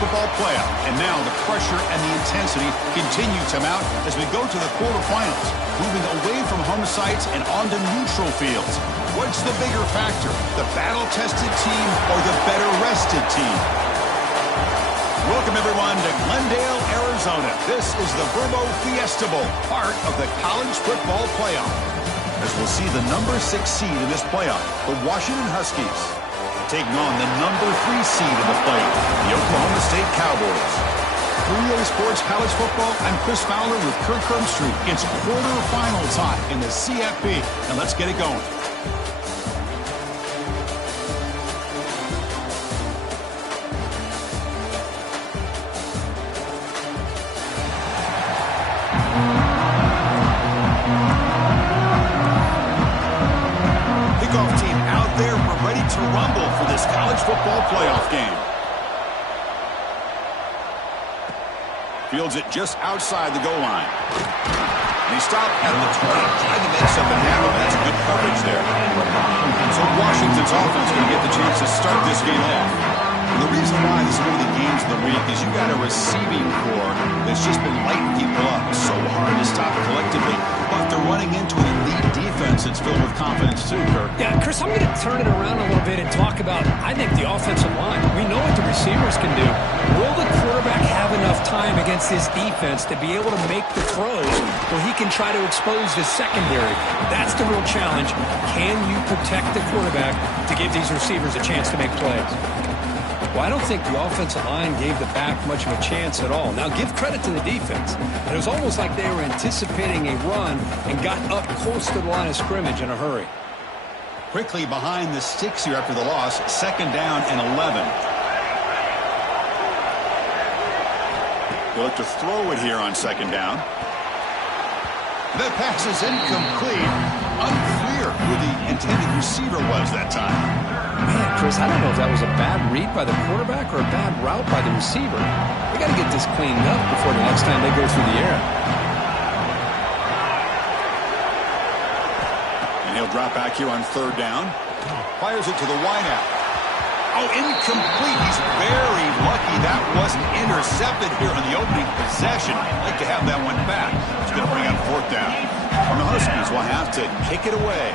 football playoff. And now the pressure and the intensity continue to mount as we go to the quarterfinals, moving away from home sites and onto neutral fields. What's the bigger factor, the battle-tested team or the better-rested team? Welcome, everyone, to Glendale, Arizona. This is the Verbo Fiesta Bowl, part of the college football playoff. As we'll see the number 6 seed in this playoff, the Washington Huskies, taking on the number 3 seed in the playoff, the Oklahoma State Cowboys. 3A Sports College Football, I'm Chris Fowler with Kirk Herbstreit. It's quarterfinal time in the CFP, and let's get it going. To rumble for this college football playoff game. Fields it just outside the goal line. And he stopped at the 20, trying to make something happen. That's good coverage there. So Washington's offense going to get the chance to start this game off. And the reason why this is one of the games of the week is you got a receiving core that's just been lighting people up. It's so hard to stop collectively, but they're running into an elite defense that's filled with confidence too, Kirk. Yeah, Chris, I'm going to turn it around a little bit and talk about, I think, the offensive line. We know what the receivers can do. Will the quarterback have enough time against this defense to be able to make the throws where he can try to expose the secondary? That's the real challenge. Can you protect the quarterback to give these receivers a chance to make plays? Well, I don't think the offensive line gave the back much of a chance at all. Now, give credit to the defense. It was almost like they were anticipating a run and got up close to the line of scrimmage in a hurry. Quickly behind the sticks here after the loss, 2nd down and 11. They'll look to throw it here on 2nd down. That pass is incomplete. Unclear who the intended receiver was that time. Man, Chris, I don't know if that was a bad read by the quarterback or a bad route by the receiver. They got to get this cleaned up before the next time they go through the air. And he'll drop back here on 3rd down. Fires it to the wideout. Oh, incomplete. He's very lucky that wasn't intercepted here on the opening possession. I'd like to have that one back. It's going to bring up 4th down. And the Huskies will have to kick it away.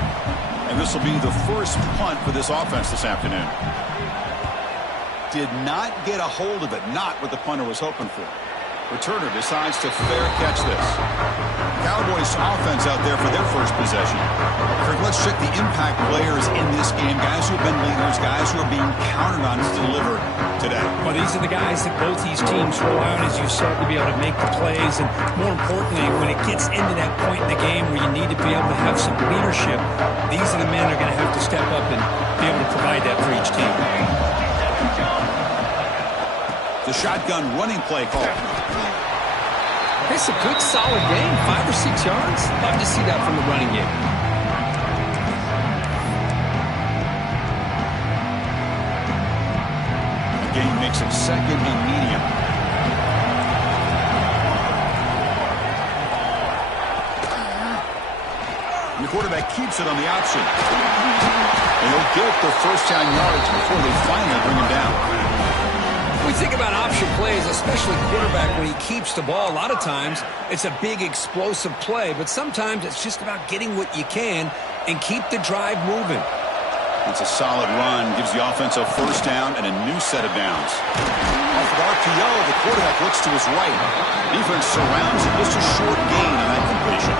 And this will be the first punt for this offense this afternoon. Did not get a hold of it. Not what the punter was hoping for. Returner decides to fair catch this. Cowboys offense out there for their first possession. Kirk, let's check the impact players in this game. Guys who have been leaders, guys who are being counted on to deliver today. Well, these are the guys that both these teams roll out as you start to be able to make the plays. And more importantly, when it gets into that point in the game where you need to be able to have some leadership, these are the men that are going to have to step up and be able to provide that for each team. The shotgun running play call. It's a good, solid game. 5 or 6 yards. Love to see that from the running game. The game makes it 2nd and medium. And the quarterback keeps it on the option. And they'll get the 1st down yards before they finally bring him down. We think about option plays, especially quarterback, when he keeps the ball. A lot of times, it's a big, explosive play, but sometimes it's just about getting what you can and keep the drive moving. It's a solid run, gives the offense a 1st down and a new set of downs. Off of RPO, the quarterback looks to his right. Defense surrounds him, just a short gain on that completion.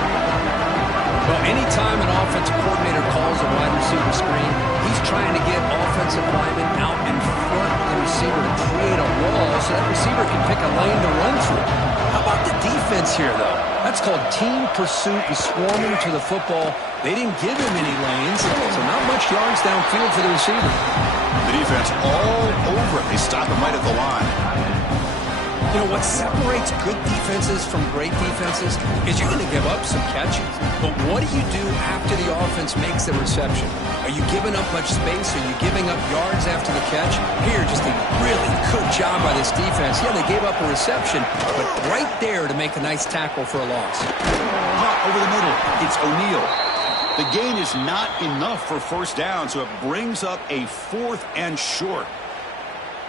Well, anytime an offensive coordinator calls a wide receiver screen, he's trying to get offensive linemen out in front of the receiver to create a wall so that receiver can pick a lane to run through. How about the defense here, though? That's called team pursuit and swarming to the football. They didn't give him any lanes, so not much yards downfield for the receiver. The defense all over it. They stop him right at the line. You know, what separates good defenses from great defenses is you're going to give up some catches. But what do you do after the offense makes the reception? Are you giving up much space? Are you giving up yards after the catch? Here, just a really good job by this defense. Yeah, they gave up a reception, but right there to make a nice tackle for a loss. Hot over the middle. It's O'Neal. The gain is not enough for 1st down, so it brings up a 4th and short.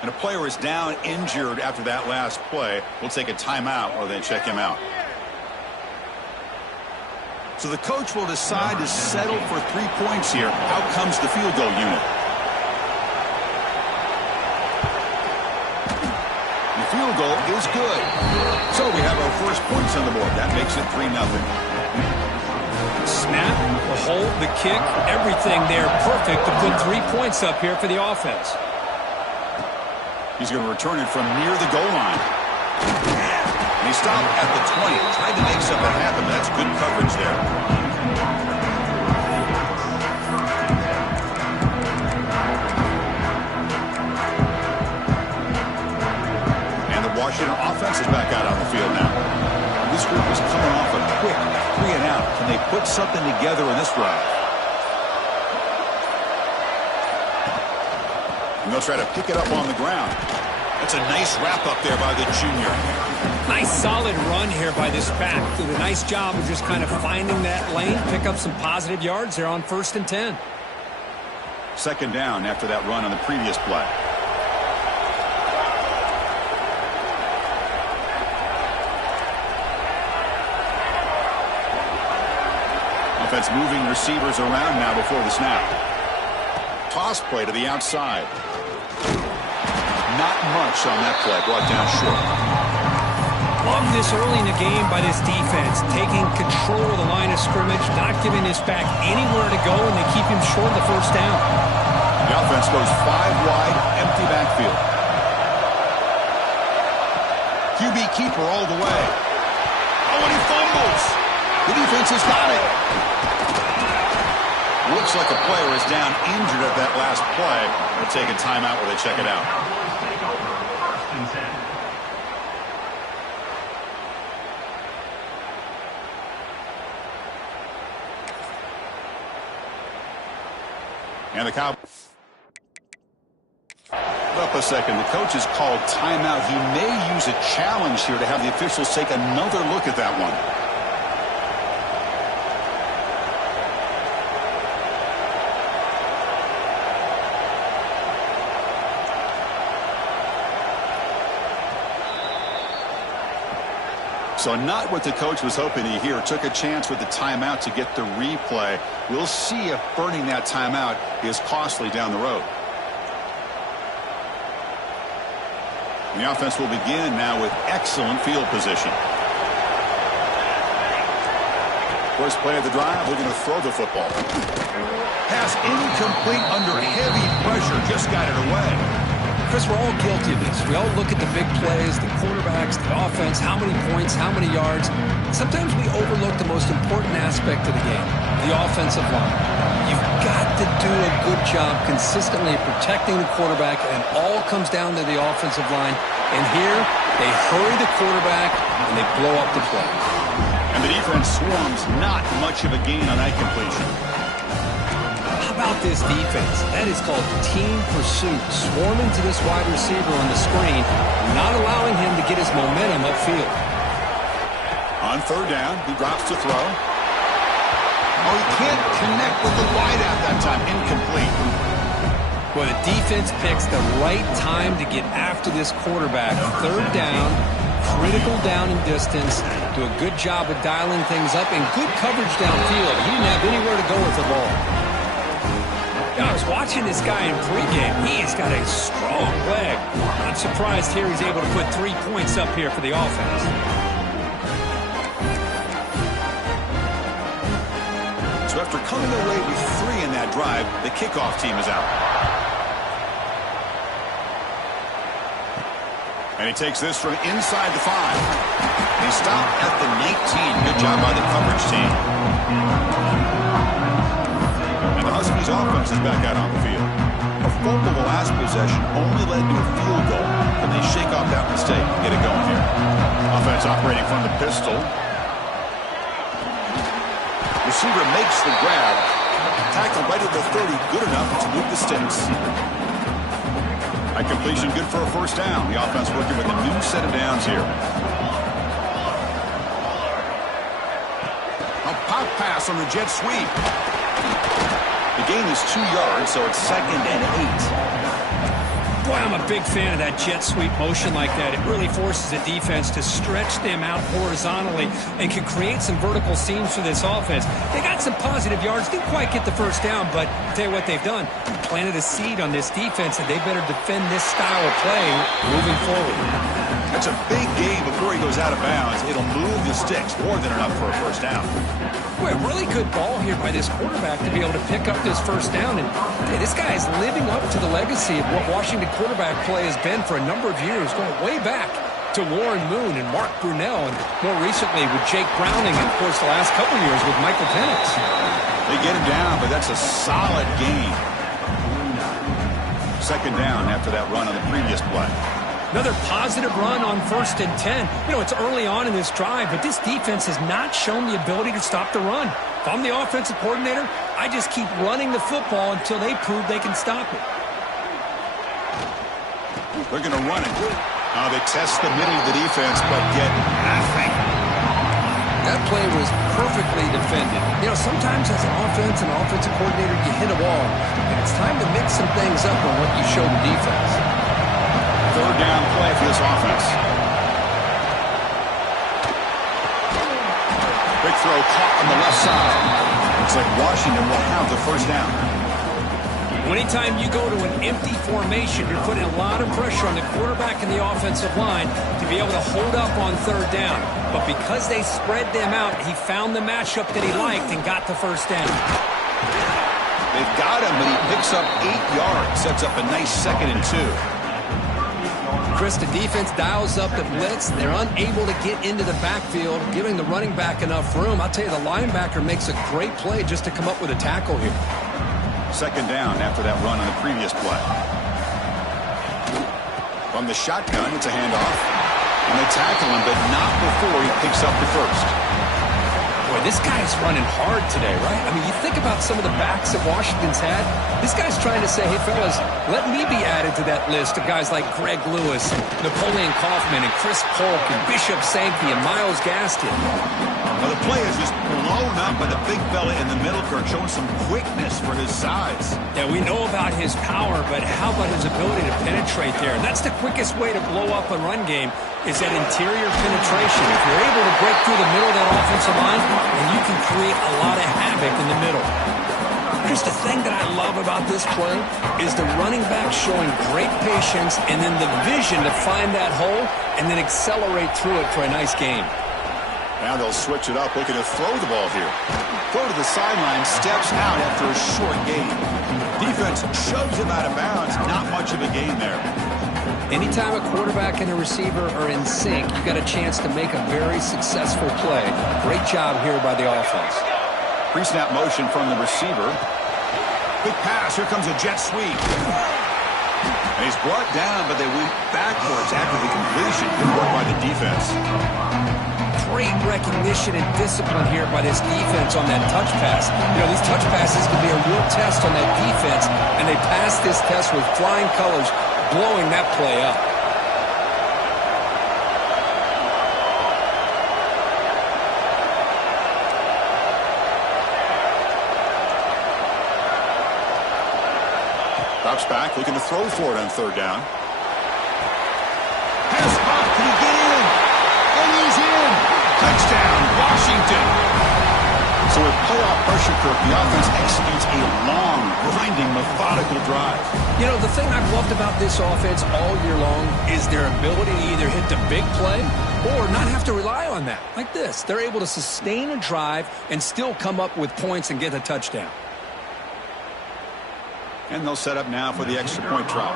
And a player is down injured after that last play. We'll take a timeout while they check him out. So the coach will decide to settle for 3 points here. Out comes the field goal unit. The field goal is good. So we have our first points on the board. That makes it 3-0. Snap, the hold, the kick, everything there perfect to put 3 points up here for the offense. He's going to return it from near the goal line. And he stopped at the 20. Tried to make something happen. That's good coverage there. And the Washington offense is back out on the field now. This group is coming off a quick 3-and-out. Can they put something together in this drive? And they'll try to pick it up on the ground. That's a nice wrap up there by the junior. Nice solid run here by this back. Did a nice job of just kind of finding that lane, pick up some positive yards there on 1st and 10. Second down after that run on the previous play. Offense moving receivers around now before the snap. Toss play to the outside. Not much on that play. Brought down short. Love this early in the game by this defense. Taking control of the line of scrimmage. Not giving this back anywhere to go. And they keep him short of the first down. The offense goes 5 wide. Empty backfield. QB keeper all the way. Oh, and he fumbles. The defense has got it. Looks like a player is down injured at that last play. They'll take a timeout while they check it out. And the Cowboys. Up a second. The coach has called timeout. He may use a challenge here to have the officials take another look at that one. So not what the coach was hoping to hear. Took a chance with the timeout to get the replay. We'll see if burning that timeout is costly down the road. And the offense will begin now with excellent field position. First play of the drive, we're going to throw the football. Pass incomplete under heavy pressure. Just got it away. Chris, we're all guilty of this. We all look at the big plays, the quarterbacks, the offense, how many points, how many yards. Sometimes we overlook the most important aspect of the game, the offensive line. You've got to do a good job consistently protecting the quarterback, and it all comes down to the offensive line. And here, they hurry the quarterback, and they blow up the play. And the defense swarms. Not much of a gain on that completion. How about this defense? That is called team pursuit. Swarming to this wide receiver on the screen, not allowing him to get his momentum upfield. On third down, he drops to throw. Oh, he can't connect with the wideout that time. Incomplete. Well, the defense picks the right time to get after this quarterback. Third down, critical down and distance. Do a good job of dialing things up and good coverage downfield. He didn't have anywhere to go with the ball. I was watching this guy in pregame. He has got a strong leg. Not surprised here he's able to put 3 points up here for the offense. So after coming away with 3 in that drive, the kickoff team is out. And he takes this from inside the 5. He stopped at the 19. Good job by the coverage team. Huskies offense is back out on the field. A fumble the last possession only led to a field goal. Can they shake off that mistake and get it going here? Offense operating from the pistol. Receiver makes the grab. Tackle right at the 30. Good enough to move the sticks. That completion good for a first down. The offense working with a new set of downs here. A pop pass on the jet sweep. The gain is 2 yards, so it's 2nd and 8. Boy, I'm a big fan of that jet sweep motion like that. It really forces the defense to stretch them out horizontally and can create some vertical seams for this offense. They got some positive yards. Didn't quite get the first down, but I'll tell you what they've done. Planted a seed on this defense, and they better defend this style of play moving forward. That's a big gain before he goes out of bounds. It'll move the sticks more than enough for a first down. Boy, a really good ball here by this quarterback to be able to pick up this first down. And hey, this guy is living up to the legacy of what Washington quarterback play has been for a number of years, going way back to Warren Moon and Mark Brunell, and more recently with Jake Browning, and of course the last couple years with Michael Penix. They get him down, but that's a solid gain. Second down after that run on the previous play. Another positive run on 1st and 10. You know, it's early on in this drive, but this defense has not shown the ability to stop the run. If I'm the offensive coordinator, I just keep running the football until they prove they can stop it. They're going to run it. They test the middle of the defense, but get nothing. That play was perfectly defended. You know, sometimes as an offensive coordinator, you hit a wall, and it's time to mix some things up on what you show the defense. Third down play for this offense. Big throw caught on the left side. Looks like Washington will have the first down. Anytime you go to an empty formation, you're putting a lot of pressure on the quarterback and the offensive line to be able to hold up on third down. But because they spread them out, he found the matchup that he liked and got the first down. They've got him, but he picks up 8 yards. Sets up a nice 2nd and 2. Chris, the defense dials up the blitz. They're unable to get into the backfield, giving the running back enough room. I'll tell you, the linebacker makes a great play just to come up with a tackle here. Second down after that run on the previous play. From the shotgun, it's a handoff. And they tackle him, but not before he picks up the first. Boy, this guy's running hard today, right? I mean, you think about some of the backs that Washington's had. This guy's trying to say, hey, fellas, let me be added to that list of guys like Greg Lewis, Napoleon Kaufman, and Chris Polk, and Bishop Sankey, and Myles Gaskin. Well, the play is just blown up by the big fella in the middle, Kirk, showing some quickness for his size. Yeah, we know about his power, but how about his ability to penetrate there? And that's the quickest way to blow up a run game, is that interior penetration. If you're able to break through the middle of that offensive line, and you can create a lot of havoc in the middle. Chris, the thing that I love about this play is the running back showing great patience and then the vision to find that hole and then accelerate through it for a nice game. Now they'll switch it up, looking to throw the ball here. Throw to the sideline, steps out after a short gain. Defense shoves him out of bounds. Not much of a gain there. Anytime a quarterback and a receiver are in sync, you got a chance to make a very successful play. Great job here by the offense. Pre-snap motion from the receiver. Quick pass. Here comes a jet sweep. And he's brought down, but they went backwards after the completion. Good work by the defense. Great recognition and discipline here by this defense on that touch pass. You know, these touch passes can be a real test on that defense, and they passed this test with flying colors, blowing that play up. Drops back, looking to throw for it on third down. Pass up, can he get in? And he's in! Touchdown, Washington! So with playoff pressure, Kirk, the offense executes a long, grinding, methodical drive. You know, the thing I've loved about this offense all year long is their ability to either hit the big play or not have to rely on that. Like this. They're able to sustain a drive and still come up with points and get a touchdown. And they'll set up now for the extra point try.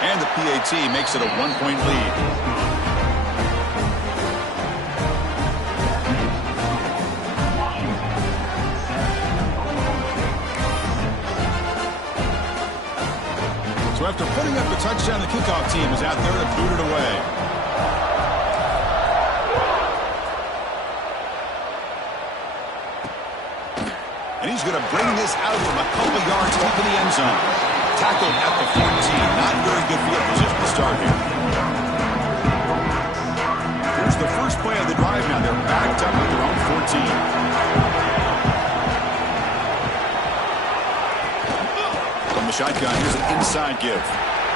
And the PAT makes it a 1-point lead. So after putting up a touchdown, the kickoff team is out there to boot it away. And he's going to bring this out from a couple yards deep in the end zone. Tackled at the 14. Not very good field position to start here. Here's the first play of the drive now. They're backed up at their own 14. shotgun, here's an inside give.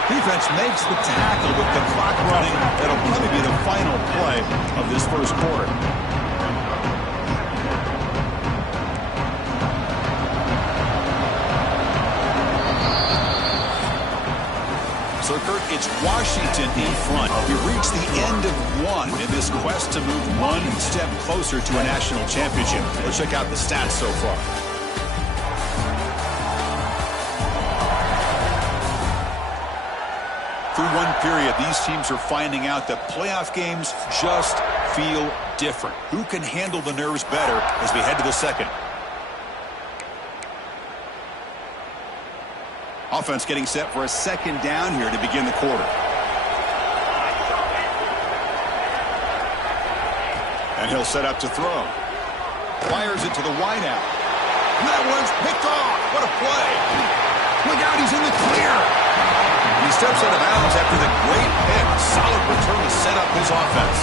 Defense makes the tackle with the clock running. That'll probably be the final play of this first quarter. So, Kurt, it's Washington in front. We've reached the end of one in this quest to move one step closer to a national championship. Let's check out the stats so far. Through one period, these teams are finding out that playoff games just feel different. Who can handle the nerves better as we head to the second? Offense getting set for a second down here to begin the quarter. And he'll set up to throw. Fires it to the wideout. That one's picked off. What a play. Look out, he's in the clear. He steps out of bounds after the great pick. Solid return to set up his offense.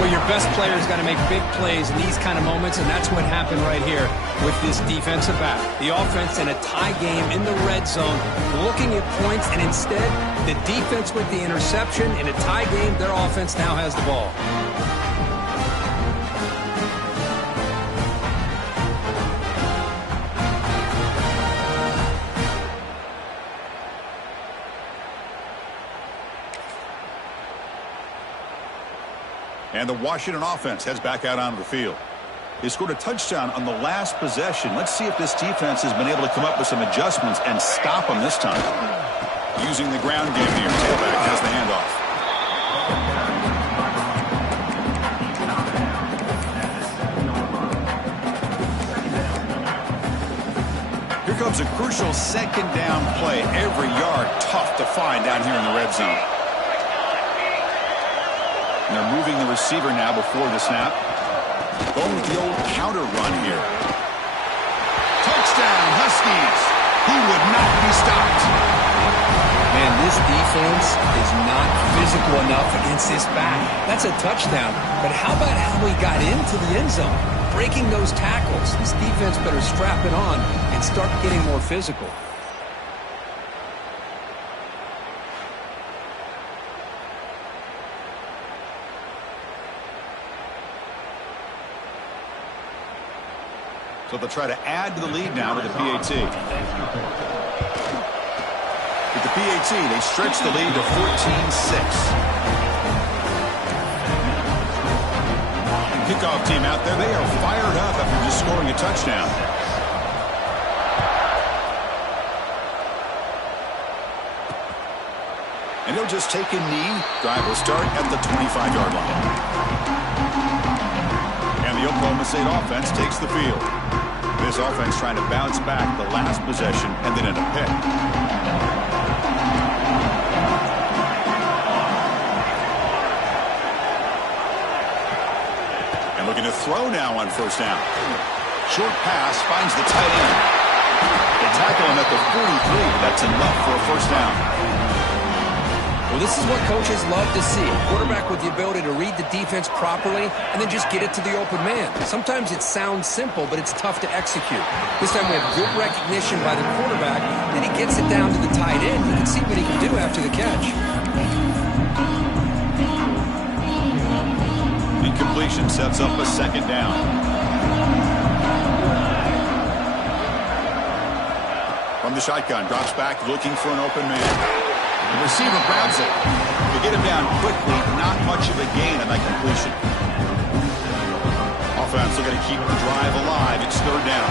Well, your best player's got to make big plays in these kind of moments, and that's what happened right here with this defensive back. The offense in a tie game in the red zone, looking at points, and instead, the defense with the interception. In a tie game, their offense now has the ball. And the Washington offense heads back out onto the field. They scored a touchdown on the last possession. Let's see if this defense has been able to come up with some adjustments and stop them this time. Using the ground game here. Tailback has the handoff. Here comes a crucial second down play. Every yard tough to find down here in the red zone. And they're moving the receiver now before the snap. Going with the old counter run here. Touchdown, Huskies. He would not be stopped. Man, this defense is not physical enough against this back. That's a touchdown. But how about how he got into the end zone? Breaking those tackles. This defense better strap it on and start getting more physical. So they'll try to add to the lead now with the PAT. With the PAT, they stretch the lead to 14-6. Kickoff team out there, they are fired up after just scoring a touchdown. And he'll just take a knee. Drive will start at the 25-yard line. And the Oklahoma State offense takes the field. This offense trying to bounce back the last possession and then in a pick. And looking to throw now on first down. Short pass finds the tight end. They tackle him at the 43. That's enough for a first down. Well, this is what coaches love to see. A quarterback with the ability to read the defense properly and then just get it to the open man. Sometimes it sounds simple, but it's tough to execute. This time we have good recognition by the quarterback. Then he gets it down to the tight end. You can see what he can do after the catch. Incompletion sets up a second down. From the shotgun, drops back looking for an open man. The receiver grabs it. To get him down quickly, not much of a gain on that completion. Offense looking to keep the drive alive. It's third down.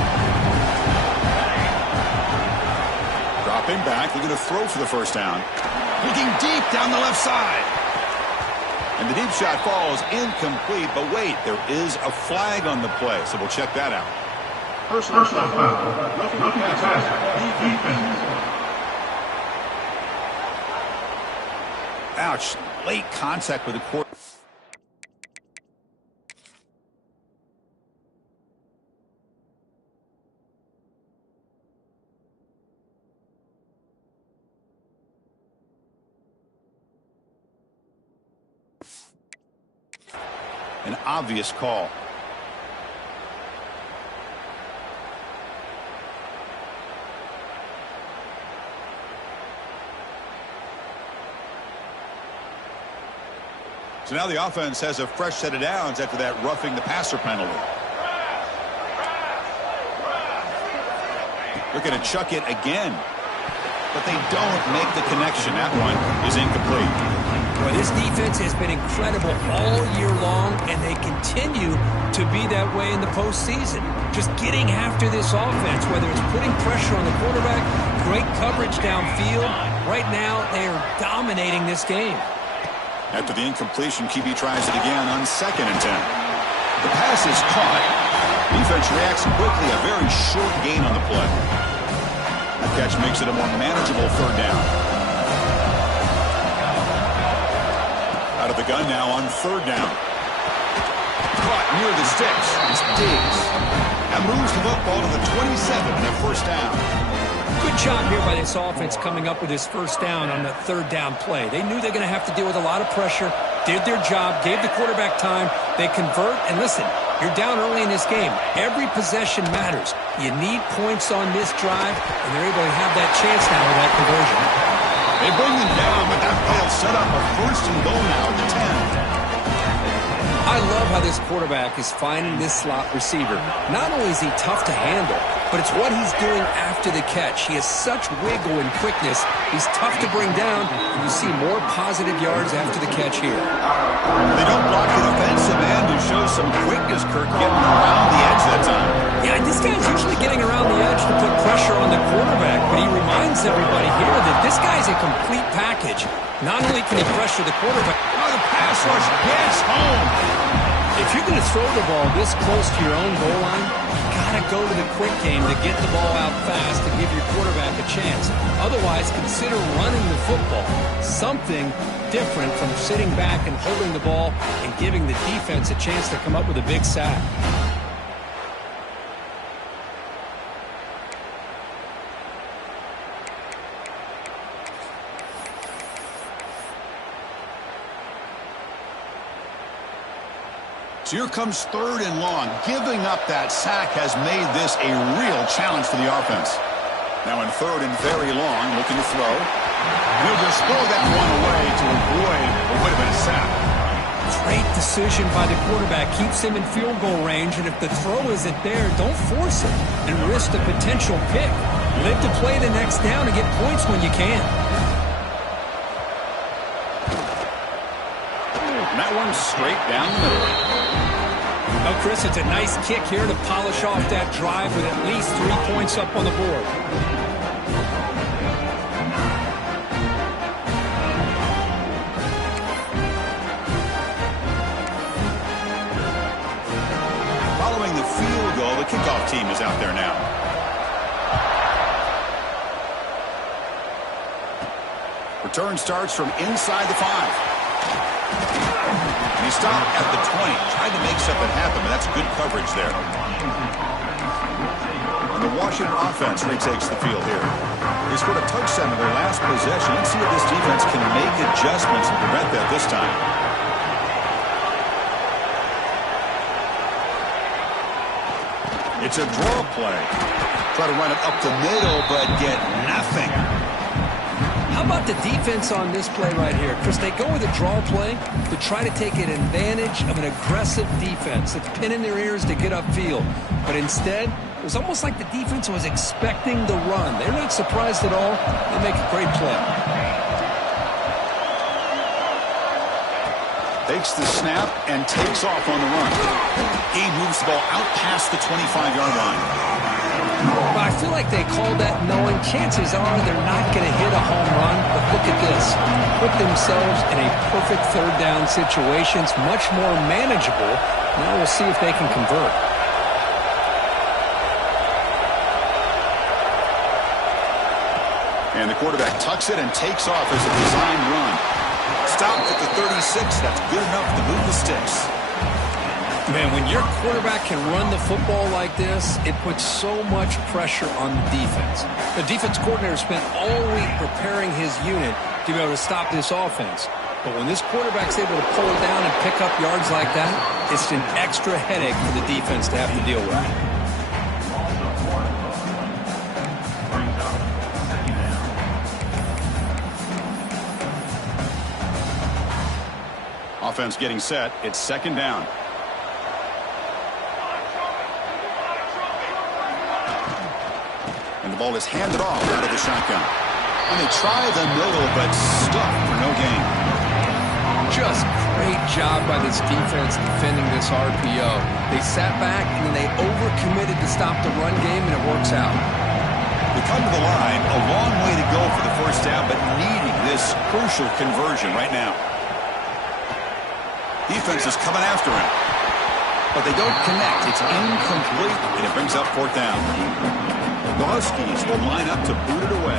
Dropping back, looking to throw for the first down. Looking deep down the left side. And the deep shot falls incomplete, but wait, there is a flag on the play, so we'll check that out. Personal foul. Looking at defense. Ouch. Late contact with the court. An obvious call. So now the offense has a fresh set of downs after that roughing the passer penalty. Looking to chuck it again. But they don't make the connection. That one is incomplete. Well, this defense has been incredible all year long, and they continue to be that way in the postseason. Just getting after this offense, whether it's putting pressure on the quarterback, great coverage downfield. Right now, they are dominating this game. After the incompletion, QB tries it again on 2nd and 10. The pass is caught. Defense reacts quickly. A very short gain on the play. That catch makes it a more manageable 3rd down. Out of the gun now on 3rd down. Caught near the sticks. It's Diggs. That moves the football to the 27 and a 1st down. Good job here by this offense coming up with this 1st down on the 3rd down play. They knew they're going to have to deal with a lot of pressure, did their job, gave the quarterback time. They convert, and listen, you're down early in this game. Every possession matters. You need points on this drive, and they're able to have that chance now with that conversion. They bring them down, but that play will set up a 1st and goal now at the 10. I love how this quarterback is finding this slot receiver. Not only is he tough to handle, but it's what he's doing after the catch. He has such wiggle and quickness. He's tough to bring down, and you see more positive yards after the catch here. They don't block the defensive end, who shows some quickness, Kirk, getting around the edge that time. Yeah, this guy's usually getting around the edge to put pressure on the quarterback, but he reminds everybody here that this guy's a complete package. Not only can he pressure the quarterback, the pass rush gets home. If you're going to throw the ball this close to your own goal line, you got to go to the quick game to get the ball out fast to give your quarterback a chance. Otherwise, consider running the football. Something different from sitting back and holding the ball and giving the defense a chance to come up with a big sack. So here comes 3rd and long. Giving up that sack has made this a real challenge for the offense. Now in 3rd and very long, looking to throw. And he'll just throw that one away to avoid what would have been a sack. Great decision by the quarterback. Keeps him in field goal range, and if the throw isn't there, don't force it and risk the potential pick. Live to play the next down and get points when you can. And that one's straight down the middle. Well, Chris, it's a nice kick here to polish off that drive with at least 3 points up on the board. Following the field goal, the kickoff team is out there now. Return starts from inside the 5. He stopped at the 20, tried to make something happen, but that's good coverage there. And the Washington offense retakes the field here. They scored a touchdown in their last possession. Let's see if this defense can make adjustments and prevent that this time. It's a draw play. Try to run it up the middle, but get nothing. How about the defense on this play right here? Chris, they go with a draw play to try to take an advantage of an aggressive defense that's pinning their ears to get upfield. But instead, it was almost like the defense was expecting the run. They're not surprised at all. They make a great play. Takes the snap and takes off on the run. He moves the ball out past the 25-yard line. Well, I feel like they called that knowing chances are they're not going to hit a home run. But look at this. Put themselves in a perfect 3rd down situation. It's much more manageable. Now we'll see if they can convert. And the quarterback tucks it and takes off as a designed run. Stopped at the 36. That's good enough to move the sticks. Man, when your quarterback can run the football like this, it puts so much pressure on the defense. The defense coordinator spent all week preparing his unit to be able to stop this offense. But when this quarterback's able to pull it down and pick up yards like that, it's an extra headache for the defense to have to deal with. offense getting set. It's second down. And the ball is handed off out of the shotgun. And they try the middle, but stuffed for no gain. Just great job by this defense defending this RPO. They sat back, and then they overcommitted to stop the run game, and it works out. We come to the line, a long way to go for the first down, but needing this crucial conversion right now. Defense is coming after him. But they don't connect. It's incomplete, and it brings up fourth down. The Huskies will line up to boot it away.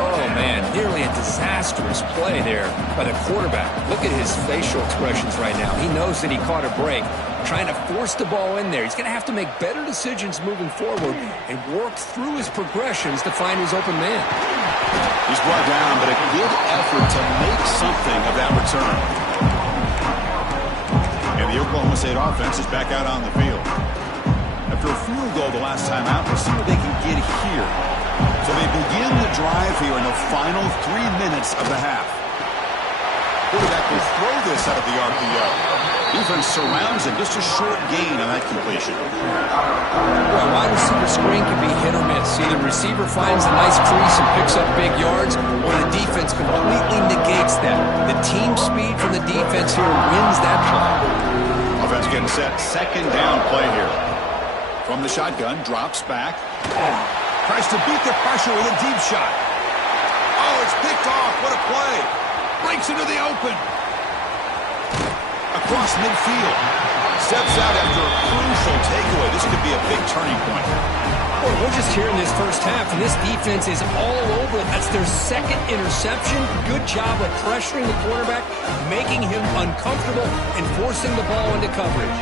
Oh, man, nearly a disastrous play there by the quarterback. Look at his facial expressions right now. He knows that he caught a break, trying to force the ball in there. He's going to have to make better decisions moving forward and work through his progressions to find his open man. He's brought down, but a good effort to make something of that return. And the Oklahoma State offense is back out on the field. After a field goal the last time out, we'll see what they can get here. So they begin the drive here in the final 3 minutes of the half. Quarterback will throw this out of the RPO. Defense surrounds him, just a short gain on that completion. Well, wide receiver screen can be hit or miss. Either receiver finds a nice crease and picks up big yards, or the defense completely negates that. The team speed from the defense here wins that play. Offense getting set, second down play here. From the shotgun, drops back. Tries to beat the pressure with a deep shot. Oh, it's picked off. What a play. Breaks into the open. Across midfield. Steps out after a crucial takeaway. This could be a big turning point. Boy, we're just here in this first half, and this defense is all over it. That's their second interception. Good job of pressuring the quarterback, making him uncomfortable, and forcing the ball into coverage.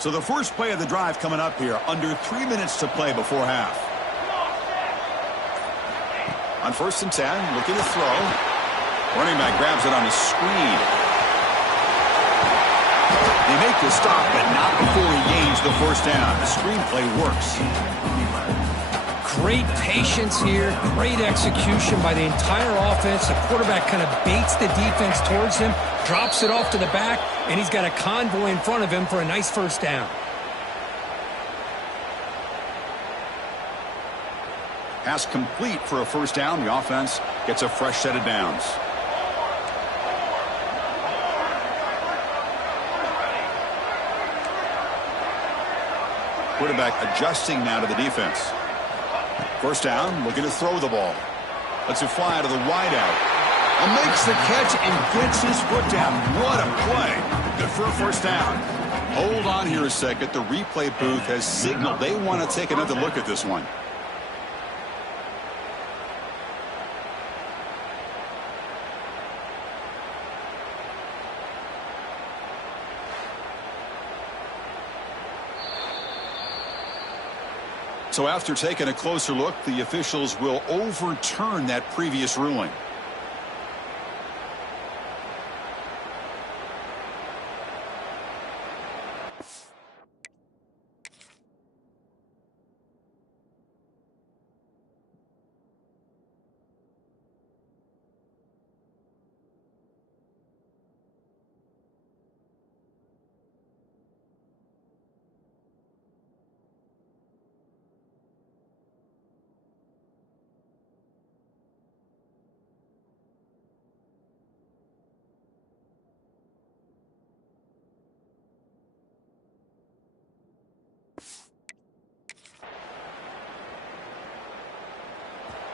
So the first play of the drive coming up here, under 3 minutes to play before half. On 1st and 10, looking to throw. Running back grabs it on a screen. They make the stop, but not before he gains the first down. The screenplay works. Great patience here, great execution by the entire offense. The quarterback kind of baits the defense towards him, drops it off to the back, and he's got a convoy in front of him for a nice first down. Pass complete for a first down. The offense gets a fresh set of downs. Quarterback adjusting now to the defense. First down, looking to throw the ball. Lets it fly to the wideout. And makes the catch and gets his foot down. What a play. Good for a first down. Hold on here a second. The replay booth has signaled they want to take another look at this one. So after taking a closer look, the officials will overturn that previous ruling.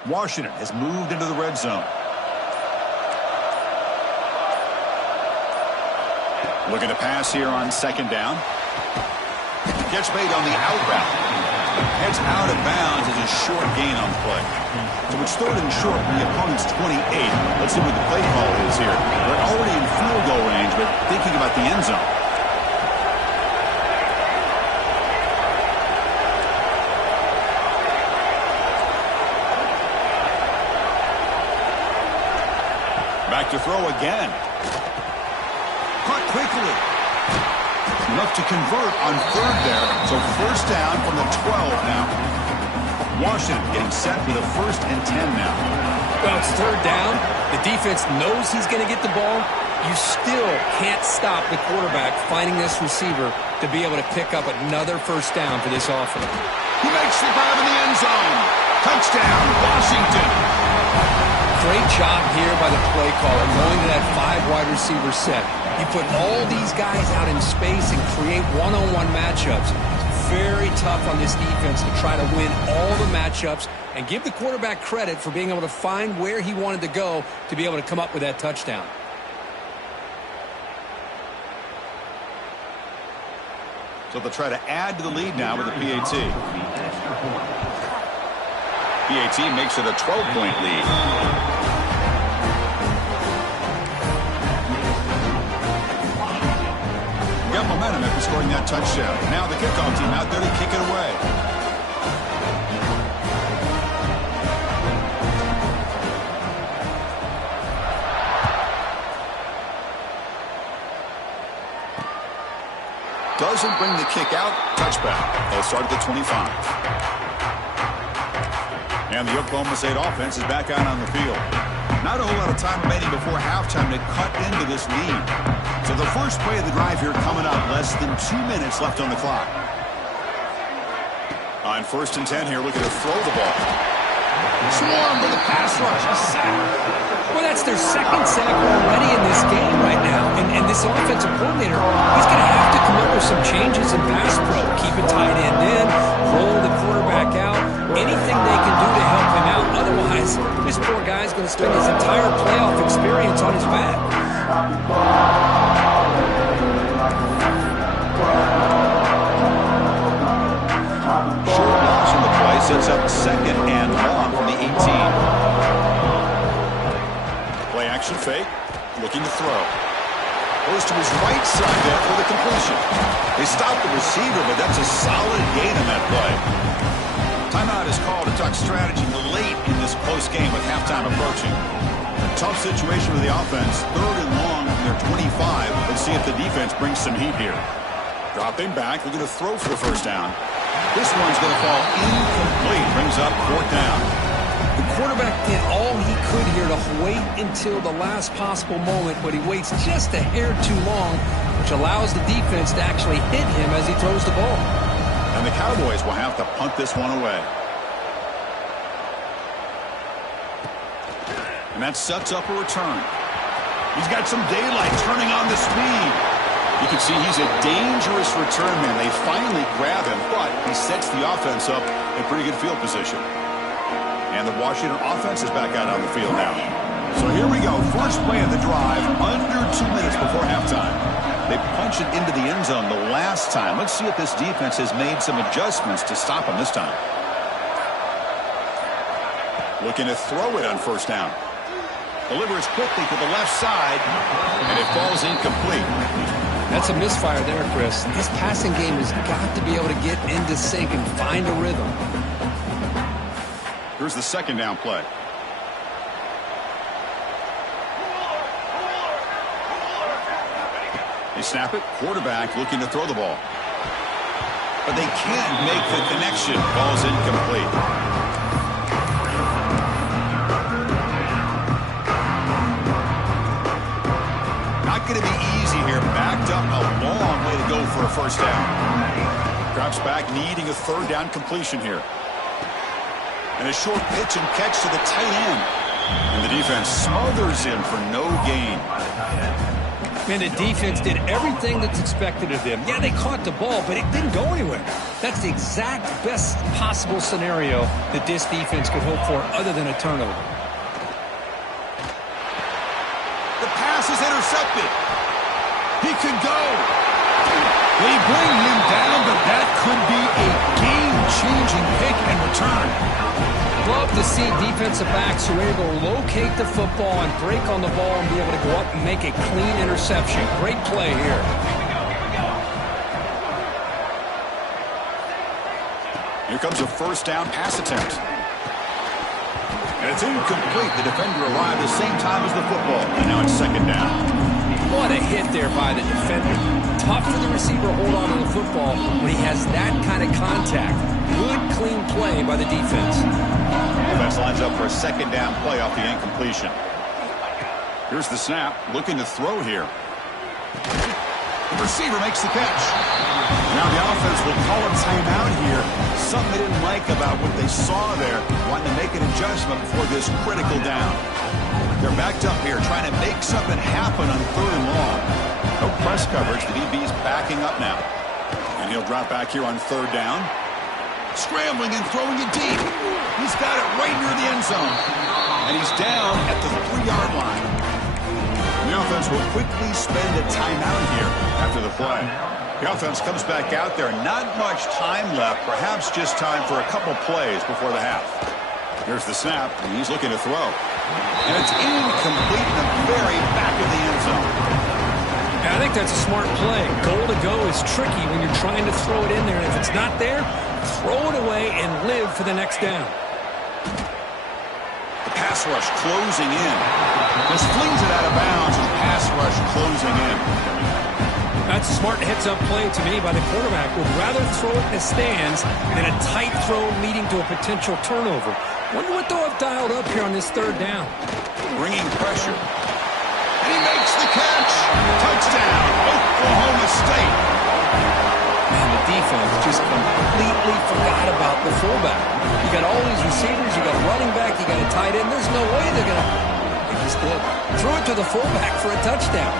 Washington has moved into the red zone. Looking to pass here on second down. Gets made on the out route. Heads out of bounds as a short gain on the play. So it's third and short from the opponent's 28. Let's see what the play call is here. They're already in field goal range, but thinking about the end zone. Back to throw again. Caught quickly. Enough to convert on third there. So first down from the 12 now. Washington getting set for the 1st and 10 now. Well, it's third down. The defense knows he's going to get the ball. You still can't stop the quarterback finding this receiver to be able to pick up another first down for this offense. He makes the grab in the end zone. Touchdown, Washington. Great job here by the play caller going to that 5 wide receiver set. You put all these guys out in space and create one-on-one matchups. It's very tough on this defense to try to win all the matchups and give the quarterback credit for being able to find where he wanted to go to be able to come up with that touchdown. So they'll try to add to the lead now with the PAT. PAT makes it a 12-point lead. Got momentum after scoring that touchdown. Now the kickoff team out there to kick it away. Doesn't bring the kick out. Touchback. They'll start at the 25. And the Oklahoma State offense is back out on the field. Not a whole lot of time remaining before halftime to cut into this lead. So the first play of the drive here coming up. Less than 2 minutes left on the clock. On 1st and 10 here, looking to throw the ball. Swarm with a pass rush. A sack. Well, that's their 2nd sack already in this game right now. And this offensive coordinator, he's going to have to come up with some changes in pass pro. Keep a tight end in, roll the quarterback out, anything they can do to help him out. Otherwise, this poor guy's going to spend his entire playoff experience on his back. Short loss on the play sets up 2nd and long from the 18. Play action fake, looking to throw. Goes to his right side there for the completion. They stopped the receiver, but that's a solid gain on that play. Timeout is called to talk strategy late in this close game with halftime approaching. Tough situation with the offense. 3rd and long from their 25. Let's see if the defense brings some heat here. Dropping back, looking to throw for the first down. This one's going to fall incomplete. Brings up 4th down. The quarterback did all he could here to wait until the last possible moment, but he waits just a hair too long, which allows the defense to actually hit him as he throws the ball. And the Cowboys will have to punt this one away. And that sets up a return. He's got some daylight turning on the speed. You can see he's a dangerous return man. They finally grab him, but he sets the offense up in pretty good field position. And the Washington offense is back out on the field now. So here we go. First play of the drive, under 2 minutes before halftime. They punch it into the end zone the last time. Let's see if this defense has made some adjustments to stop him this time. Looking to throw it on 1st down. Delivers quickly to the left side, and it falls incomplete. That's a misfire there, Chris. This passing game has got to be able to get into sync and find a rhythm. Here's the 2nd down play. They snap it. Quarterback looking to throw the ball. But they can't make the connection. Ball's incomplete. Not going to be easy here. Backed up a long way to go for a first down. Drops back, needing a 3rd down completion here. And a short pitch and catch to the tight end. And the defense smothers him for no gain. Man, the defense did everything that's expected of them. Yeah, they caught the ball, but it didn't go anywhere. That's the exact best possible scenario that this defense could hope for other than a turnover. The pass is intercepted. He could go. They bring him down, but that could be a game-changing pick and return. Love to see defensive backs who are able to locate the football and break on the ball and be able to go up and make a clean interception. Great play here. Here comes a 1st down pass attempt. And it's incomplete. The defender arrived the same time as the football. And now it's second down. What a hit there by the defender. Tough for the receiver to hold on to the football when he has that kind of contact. Good, clean play by the defense. Defense lines up for a second down play off the incompletion. Here's the snap. Looking to throw here. The receiver makes the catch. Now the offense will call a timeout here. Something they didn't like about what they saw there. Wanting to make an adjustment before this critical down. They're backed up here, trying to make something happen on third and long. No press coverage. The DB's backing up now. And he'll drop back here on third down. Scrambling and throwing it deep. He's got it right near the end zone. And he's down at the 3-yard line. The offense will quickly spend a timeout here after the play. The offense comes back out there. Not much time left. Perhaps just time for a couple plays before the half. Here's the snap. And he's looking to throw. And it's incomplete in the very back of the end zone. Yeah, I think that's a smart play. Goal to go is tricky when you're trying to throw it in there. And if it's not there, throw it away and live for the next down. The pass rush closing in. Just flings it out of bounds with the pass rush closing in. That's a smart heads-up play to me by the quarterback. Would rather throw it in the stands than a tight throw leading to a potential turnover. Wonder what they'll have dialed up here on this third down. Bringing pressure. And he makes the catch. Touchdown, Oklahoma State. Man, the defense just completely forgot about the fullback. You got all these receivers, you got a running back, you got a tight end. There's no way they're going to... They just did. Threw it to the fullback for a touchdown.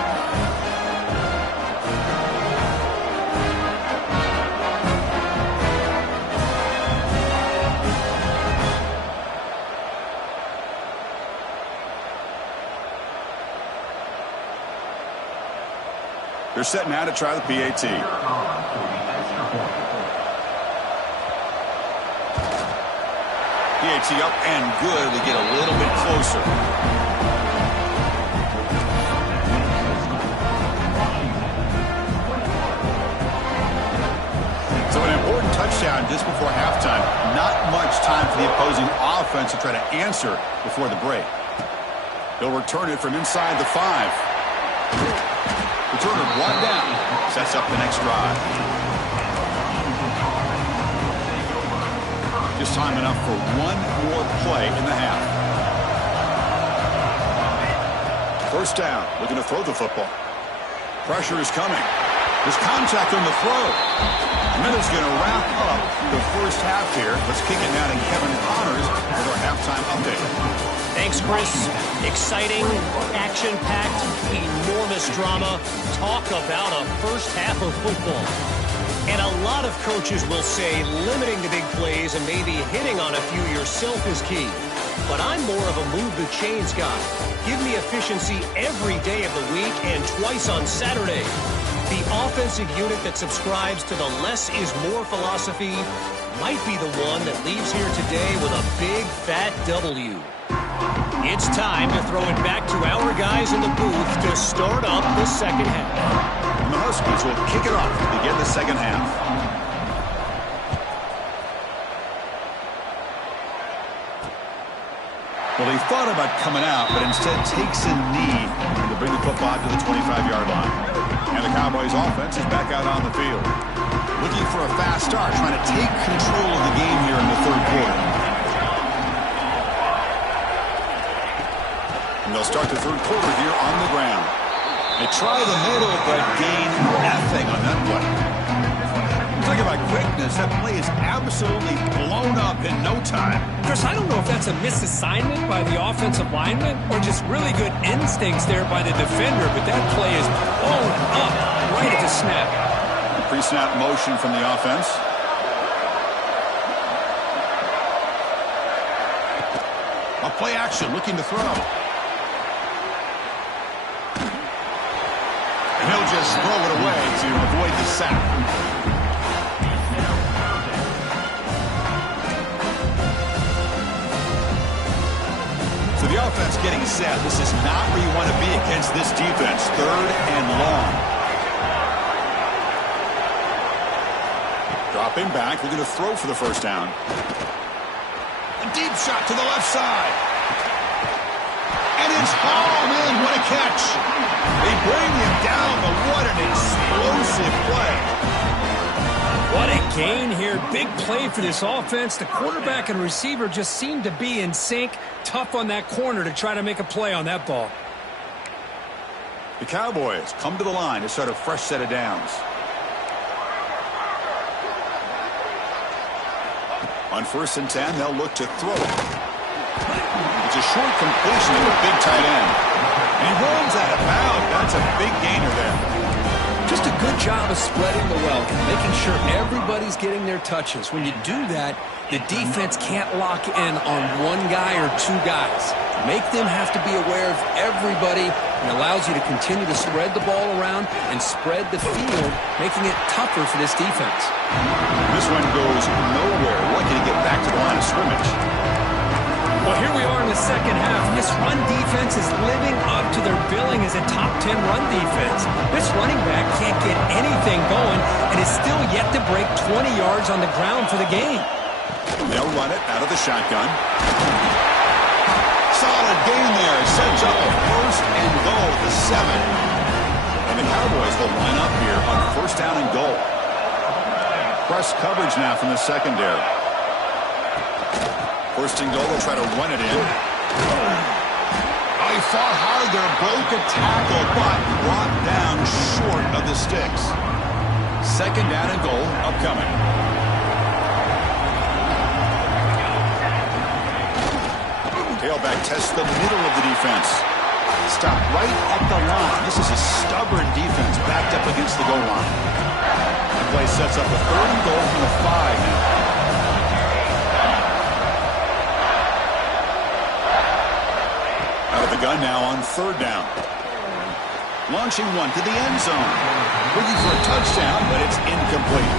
They're set now to try the PAT. PAT up and good. They get a little bit closer. So an important touchdown just before halftime. Not much time for the opposing offense to try to answer before the break. They'll return it from inside the 5. Returner brought down. Sets up the next drive. Just time enough for one more play in the half. First down. Looking to throw the football. Pressure is coming. There's contact on the throw. And that is going to wrap up the first half here. Let's kick it now to Kevin Connors with our halftime update. Thanks, Chris. Exciting, action-packed, enormous drama. Talk about a first half of football. And a lot of coaches will say limiting the big plays and maybe hitting on a few yourself is key. But I'm more of a move the chains guy. Give me efficiency every day of the week and twice on Saturday. The offensive unit that subscribes to the less is more philosophy might be the one that leaves here today with a big fat W. It's time to throw it back to our guys in the booth to start up the second half. And the Huskies will kick it off to begin the second half. Well, he thought about coming out, but instead takes a knee to bring the football to the 25-yard line. And the Cowboys offense is back out on the field. Looking for a fast start, trying to take control of the game here in the third quarter. And they'll start the third quarter here on the ground. They try the middle, but gain nothing on that play. Talk about quickness. That play is absolutely blown up in no time. Chris, I don't know if that's a misassignment by the offensive lineman or just really good instincts there by the defender, but that play is blown up right at the snap. Pre-snap motion from the offense. A play action, looking to throw. And he'll just throw it away to avoid the sack. So the offense getting set. This is not where you want to be against this defense. Third and long. Dropping back, looking to throw for the first down. A deep shot to the left side. catch. They bring him down, but what an explosive play. What a gain here. Big play for this offense. The quarterback and receiver just seem to be in sync. Tough on that corner to try to make a play on that ball. The Cowboys come to the line to start a fresh set of downs. On 1st and 10, they'll look to throw it. It's a short completion to a big tight end. And he runs out of bounds. That's a big gainer there. Just a good job of spreading the wealth, making sure everybody's getting their touches. When you do that, the defense can't lock in on one guy or two guys. Make them have to be aware of everybody, and allows you to continue to spread the ball around and spread the field, making it tougher for this defense. This one goes nowhere. Lucky to get back to the line of scrimmage. Well, here we are in the second half. This run defense is living up to their billing as a top 10 run defense. This running back can't get anything going and is still yet to break 20 yards on the ground for the game. They'll run it out of the shotgun. Solid gain there. Sets up a 1st and goal at the 7. And the Cowboys will line up here on 1st down and goal. Press coverage now from the secondary. 1st and goal, they'll try to run it in. Oh, he fought hard there, broke a tackle, but brought down short of the sticks. 2nd down and goal, upcoming. Tailback tests the middle of the defense. Stop right at the line. This is a stubborn defense backed up against the goal line. The play sets up a 3rd and goal from the 5 now. Out of the gun now on 3rd down. Launching one to the end zone. Looking for a touchdown, but it's incomplete.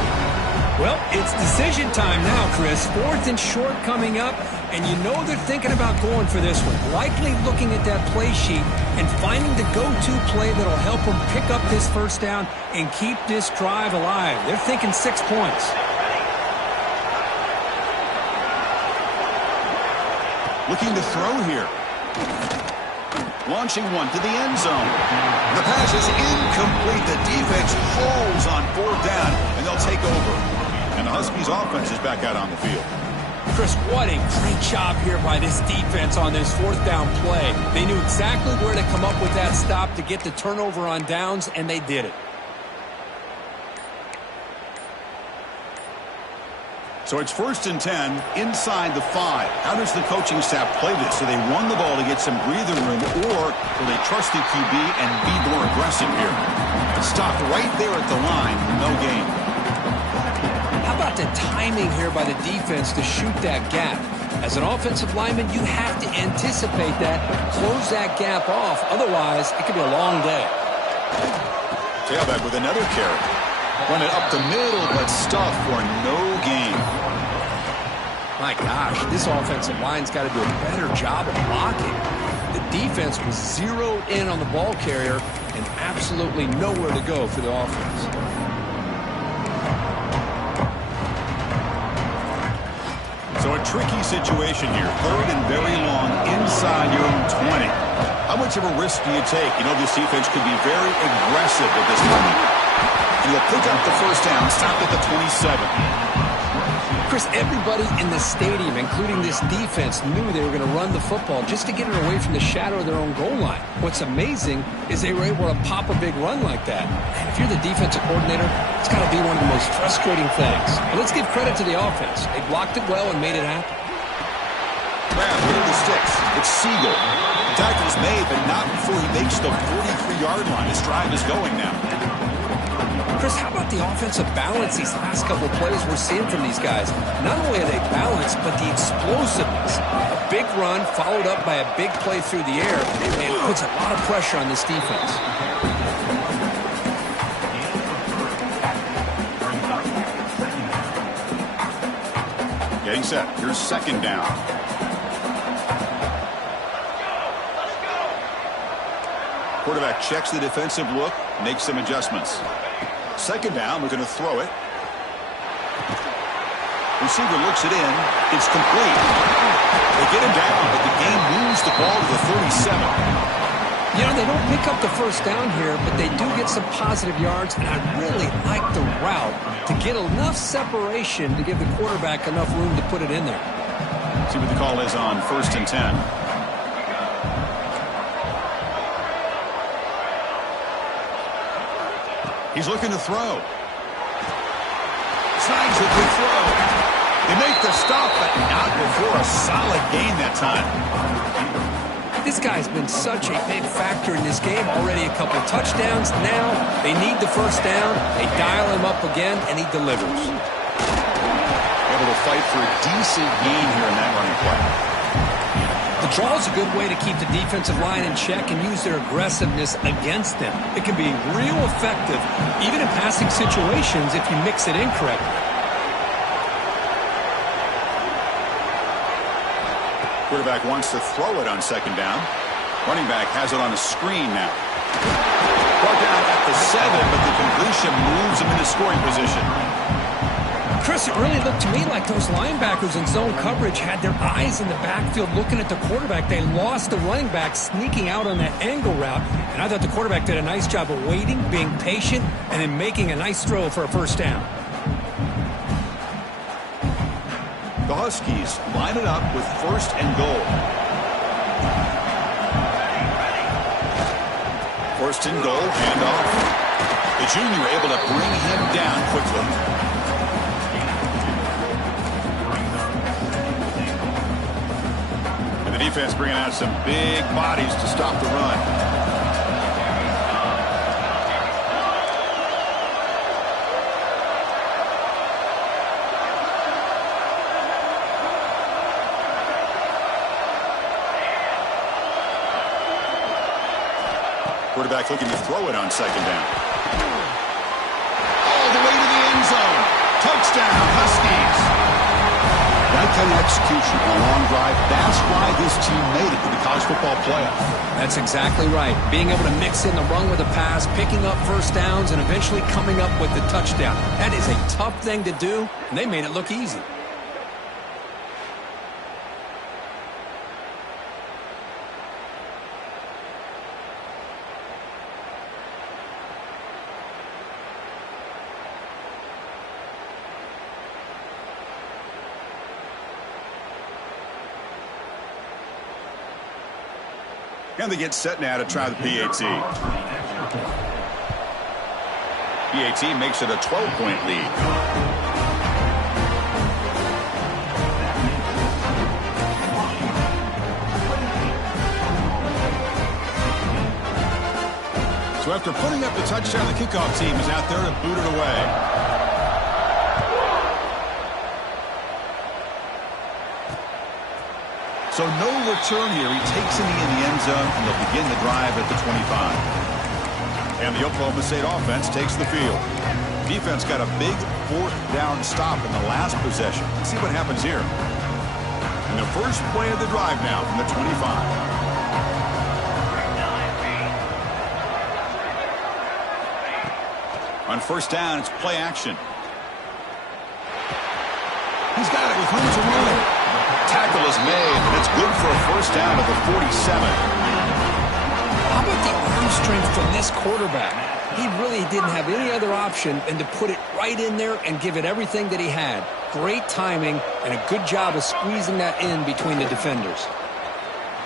Well, it's decision time now, Chris. 4th and short coming up, and you know they're thinking about going for this one. Likely looking at that play sheet and finding the go-to play that'll help them pick up this 1st down and keep this drive alive. They're thinking 6 points. Looking to throw here. Launching one to the end zone. The pass is incomplete. The defense holds on 4th down, and they'll take over. And the Huskies' offense is back out on the field. Chris, what a great job here by this defense on this 4th down play. They knew exactly where to come up with that stop to get the turnover on downs, and they did it. So it's 1st and 10 inside the 5. How does the coaching staff play this? Do they run the ball to get some breathing room, or will they trust the QB and be more aggressive here? Stopped right there at the line, no gain. How about the timing here by the defense to shoot that gap? As an offensive lineman, you have to anticipate that, close that gap off. Otherwise, it could be a long day. Tailback with another carry. Run it up the middle, but stuffed for no gain. My gosh, this offensive line's got to do a better job of blocking. The defense was zeroed in on the ball carrier and absolutely nowhere to go for the offense. So a tricky situation here. 3rd and very long inside your own 20. How much of a risk do you take? You know, this defense could be very aggressive at this moment. And you'll pick up the 1st down, stop at the 27. Chris, everybody in the stadium, including this defense, knew they were going to run the football just to get it away from the shadow of their own goal line. What's amazing is they were able to pop a big run like that. And if you're the defensive coordinator, it's got to be one of the most frustrating things. But let's give credit to the offense. They blocked it well and made it happen. Grab here the sticks. It's Siegel. The tackle's made, but not before he makes the 43-yard line. His drive is going now. Chris, how about the offensive balance these last couple of plays we're seeing from these guys? Not only are they balanced, but the explosiveness. A big run followed up by a big play through the air, and it puts a lot of pressure on this defense. Getting set. Here's 2nd down. Quarterback checks the defensive look, makes some adjustments. 2nd down, we're going to throw it. Receiver looks it in. It's complete. They get him down, but the game moves the ball to the 37. You know, they don't pick up the first down here, but they do get some positive yards, and I really like the route to get enough separation to give the quarterback enough room to put it in there. See what the call is on 1st and 10. He's looking to throw. Snags a good throw. They make the stop, but not before a solid gain that time. This guy's been such a big factor in this game. Already a couple touchdowns. Now they need the first down. They dial him up again, and he delivers. Able to fight for a decent gain here in that running play. The draw is a good way to keep the defensive line in check and use their aggressiveness against them. It can be real effective, even in passing situations, if you mix it in correctly. Quarterback wants to throw it on 2nd down. Running back has it on a screen now. Brought down at the 7, but the completion moves him into scoring position. Chris, it really looked to me like those linebackers in zone coverage had their eyes in the backfield looking at the quarterback. They lost the running back sneaking out on that angle route, and I thought the quarterback did a nice job of waiting, being patient, and then making a nice throw for a first down. The Huskies line it up with 1st and goal. 1st and goal, handoff. The junior able to bring him down quickly. And the defense bringing out some big bodies to stop the run. Quarterback looking to throw it on 2nd down. All the way to the end zone. Touchdown, Huskies. That kind of execution on a long drive, that's why this team made it to the college football playoff. That's exactly right. Being able to mix in the run with the pass, picking up first downs, and eventually coming up with the touchdown. That is a tough thing to do, and they made it look easy. And they get set now to try the PAT. PAT makes it a 12-point lead. So after putting up the touchdown, the kickoff team is out there to boot it away. So no return here. He takes it in the end zone, and they'll begin the drive at the 25. And the Oklahoma State offense takes the field. Defense got a big 4th down stop in the last possession. Let's see what happens here. And the first play of the drive now from the 25. On 1st down, it's play action. He's got it with room to run. Tackle is made, and it's good for a first down at the 47. How about the arm strength from this quarterback? He really didn't have any other option than to put it right in there and give it everything that he had. Great timing and a good job of squeezing that in between the defenders.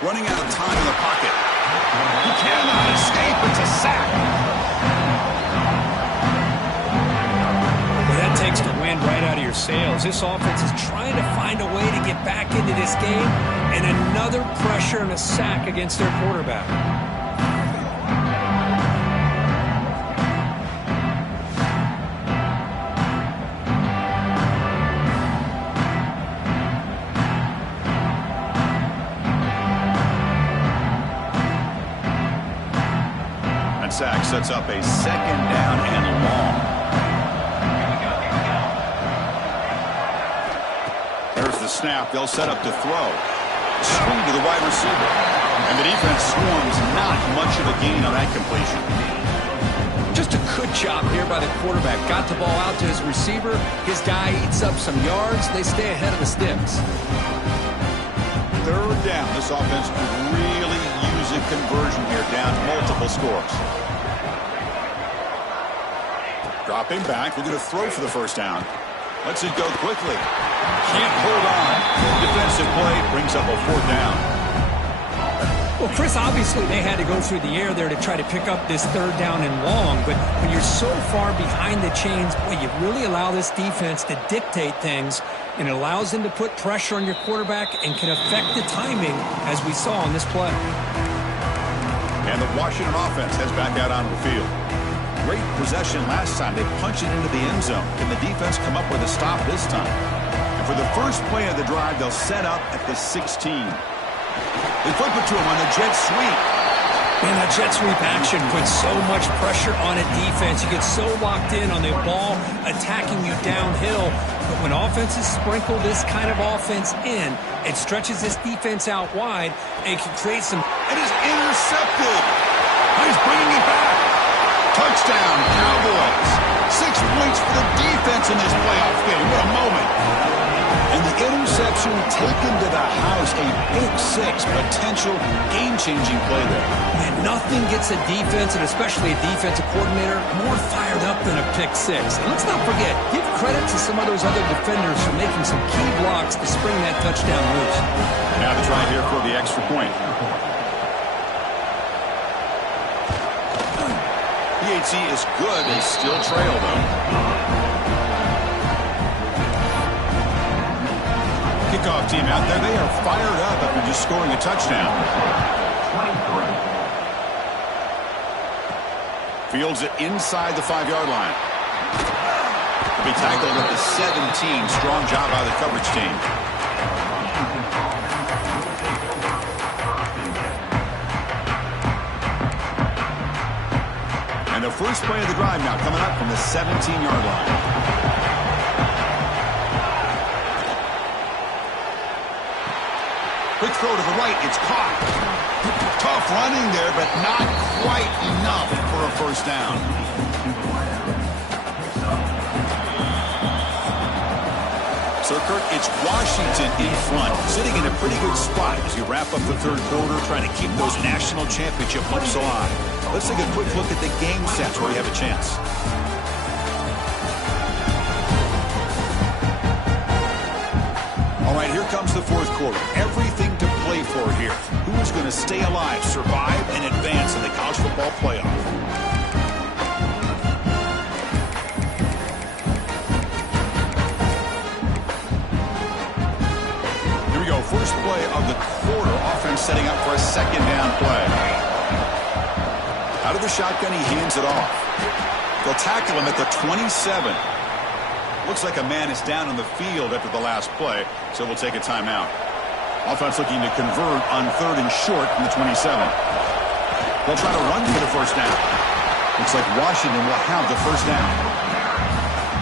Running out of time in the pocket. He cannot escape. It's a sack. Well, that takes the wind right out of your sails. This offense is trying to find a way to get back into this game, and another pressure and a sack against their quarterback. That sack sets up a 2nd down and long. There's the snap. They'll set up to throw. Swing to the wide receiver. And the defense swarms. Not much of a gain on that completion. Just a good job here by the quarterback. Got the ball out to his receiver. His guy eats up some yards. They stay ahead of the sticks. 3rd down. This offense could really use a conversion here, down multiple scores. Dropping back, we're going to throw for the first down. Lets it go quickly. Can't hold on. Defensive play brings up a fourth down. Well, Chris, obviously they had to go through the air there to try to pick up this third down and long, but when you're so far behind the chains, boy, you really allow this defense to dictate things, and it allows them to put pressure on your quarterback and can affect the timing, as we saw on this play. And the Washington offense heads back out onto the field. Great possession last time. They punched it into the end zone. Can the defense come up with a stop this time? And for the first play of the drive, they'll set up at the 16. They flip it to him on the jet sweep. Man, that jet sweep action puts so much pressure on a defense. You get so locked in on the ball attacking you downhill. But when offenses sprinkle this kind of offense in, it stretches this defense out wide and can create some... It is intercepted. He's bringing it back. Touchdown, Cowboys. 6 points for the defense in this playoff game. What a moment. And the interception taken to the house, a big 6, potential game-changing play there. Man, nothing gets a defense, and especially a defensive coordinator, more fired up than a pick 6. And let's not forget, give credit to some of those other defenders for making some key blocks to spring that touchdown loose. Now the try here for the extra point. PAT is good. They still trail, though. Kickoff team out there. They are fired up after just scoring a touchdown. Fields it inside the 5-yard line. He'll be tackled at the 17. Strong job by the coverage team. And the first play of the drive now coming up from the 17-yard line. Quick throw to the right. It's caught. Tough running there, but not quite enough for a first down. So, Kirk, it's Washington in front, sitting in a pretty good spot as you wrap up the third quarter, trying to keep those national championship hopes alive. Let's take a quick look at the game sets where you have a chance. All right, here comes the fourth quarter. Everything to play for here. Who is going to stay alive, survive, and advance in the college football playoff? Here we go. First play of the quarter. Offense setting up for a second down play. Out of the shotgun, he hands it off. They'll tackle him at the 27. Looks like a man is down on the field after the last play, so we'll take a timeout. Offense looking to convert on 3rd and short from the 27. They'll try to run for the first down. Looks like Washington will have the first down.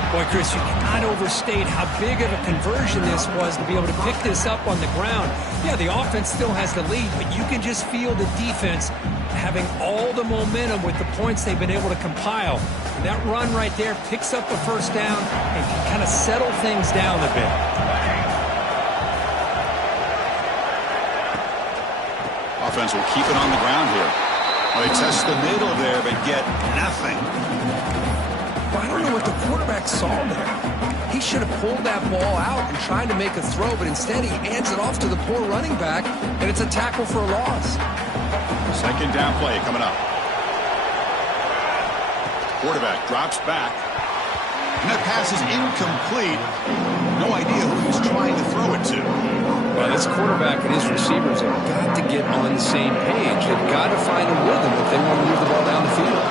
Boy, Chris, you cannot overstate how big of a conversion this was to be able to pick this up on the ground. Yeah, the offense still has the lead, but you can just feel the defense having all the momentum with the points they've been able to compile. That run right there picks up the first down and can kind of settle things down a bit. Offense will keep it on the ground here. Well, they test the middle there, but get nothing. Well, I don't know what the quarterback saw there. He should have pulled that ball out and tried to make a throw, but instead he hands it off to the poor running back, and it's a tackle for a loss. Second down play coming up. Quarterback drops back. And that pass is incomplete. No idea who he's trying to throw it to. Well, this quarterback and his receivers have got to get on the same page. They've got to find a rhythm if they want to move the ball down the field.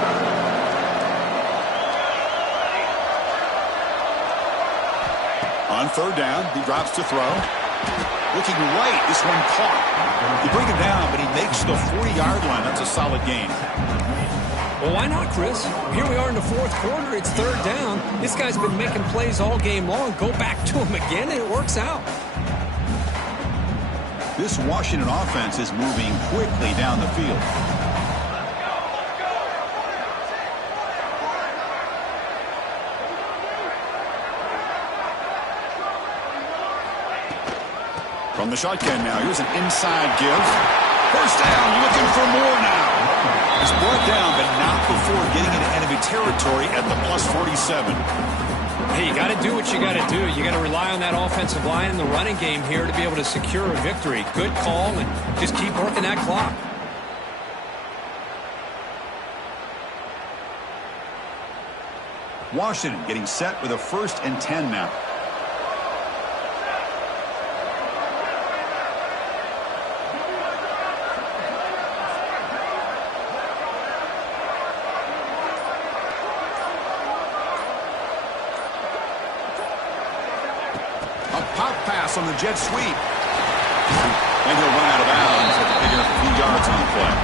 On 3rd down, he drops to throw. Looking right, this one caught. You bring him down, but he makes the 40-yard line. That's a solid gain. Well, why not, Chris? Here we are in the fourth quarter. It's 3rd down. This guy's been making plays all game long. Go back to him again, and it works out. This Washington offense is moving quickly down the field. From the shotgun now, here's an inside give. First down, looking for more now. He's brought down, but not before getting into enemy territory at the plus 47. Hey, you got to do what you got to do. You got to rely on that offensive line in the running game here to be able to secure a victory. Good call, and just keep working that clock. Washington getting set with a 1st and 10 now. A pop pass on the jet sweep. And he'll run out of bounds after picking up a few yards on the play.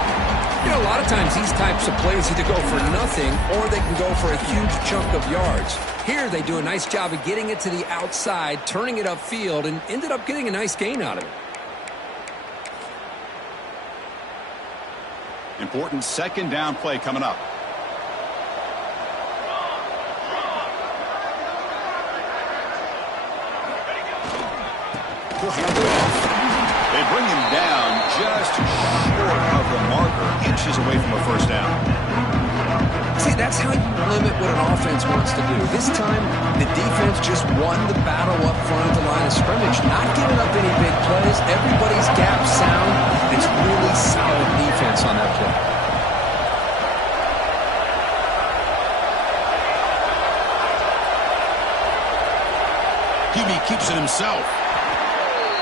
You know, a lot of times these types of plays either go for nothing or they can go for a huge chunk of yards. Here they do a nice job of getting it to the outside, turning it upfield, and ended up getting a nice gain out of it. Important 2nd down play coming up. He'll hand it off. They bring him down just short of the marker, inches away from a 1st down. See, that's how you limit what an offense wants to do. This time, the defense just won the battle up front of the line of scrimmage, not giving up any big plays. Everybody's gap sound. It's really solid defense on that play. Hebe keeps it himself.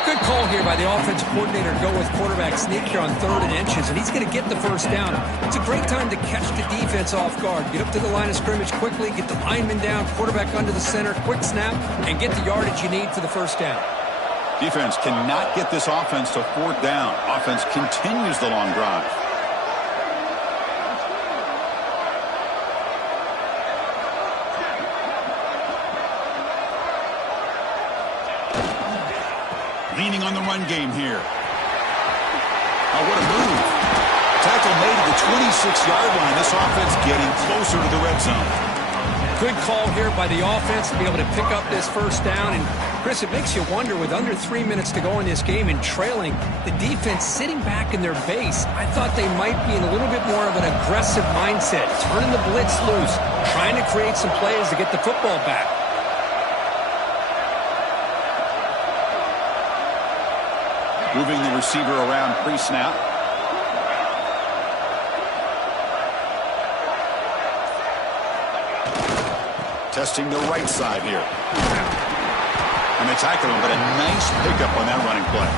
Good call here by the offensive coordinator to go with quarterback sneak here on 3rd and inches, and he's going to get the 1st down. It's a great time to catch the defense off guard. Get up to the line of scrimmage quickly, get the lineman down, quarterback under the center, quick snap, and get the yardage you need for the 1st down. Defense cannot get this offense to 4th down. Offense continues the long drive. Leaning on the run game here. Oh, what a move. Tackle made at the 26-yard line. This offense getting closer to the red zone. Good call here by the offense to be able to pick up this 1st down. And, Chris, it makes you wonder, with under 3 minutes to go in this game and trailing, the defense sitting back in their base, I thought they might be in a little bit more of an aggressive mindset, turning the blitz loose, trying to create some plays to get the football back. Moving the receiver around pre-snap. Testing the right side here. And they tackle him, but a nice pickup on that running play.